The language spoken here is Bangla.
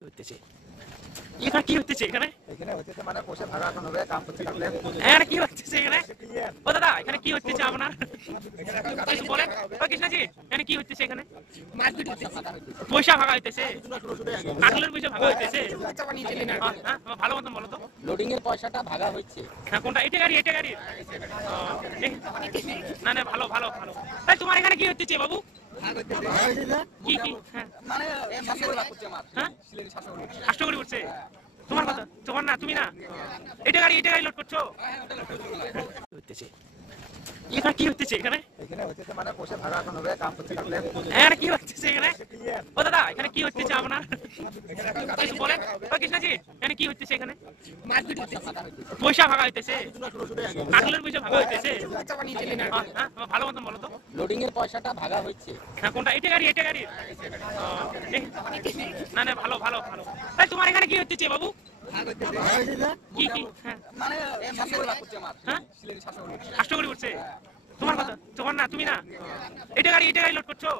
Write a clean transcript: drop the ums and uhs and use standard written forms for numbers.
হইতেছে এখানে কি হইতেছে এখানে এখানে হচ্ছে মানে বসে ভাড়া এখন হবে কাম করতে থাকলে এখানে কি হচ্ছে এখানে ও দাদা এখানে কি হচ্ছে আপনার কিছু বলেন ও কৃষ্ণাজি এখানে কি হচ্ছে এখানে মারপিট হচ্ছে পয়সা ভাগা হইতেছে কাটলের পয়সা ভাগা হইতেছে হ্যাঁ ভালো মতন বলো তো লোডিং এর পয়সাটা ভাগা হচ্ছে। হ্যাঁ কোনটা এটা গাড়ি না না ভালো ভালো ভালো তাই তোমার এখানে কি হচ্ছে বাবু কি কি হ্যাঁ হ্যাঁ 700 করে উঠছে তোমার কথা তোমার না তুমি না এটা গাড়ি লোড করছো হইতেছে এখানে কি হচ্ছে এখানে এখানে হচ্ছে মানে বসে ভাড়া এখন হবে কাম করতে থাকলে এখানে কি হচ্ছে এখানে ও দাদা এখানে কি হচ্ছে আপনার কিছু বলেন ও কৃষ্ণাজি এখানে কি হচ্ছে এখানে মারপিট হচ্ছে পয়সা ভাগা হইতেছে কাটলের পয়সা ভাগা হইতেছে হ্যাঁ ভালো মতন বলো তো লোডিং এর পয়সাটা ভাগা হচ্ছে। হ্যাঁ কোনটা এটা গাড়ি না না ভালো ভালো ভালো তাই তোমার এখানে কি হচ্ছে বাবু কি কি হ্যাঁ হ্যাঁ 700 করে উঠছে তোমার কথা তোমার না তুমি না এটা গাড়ি লোড করছো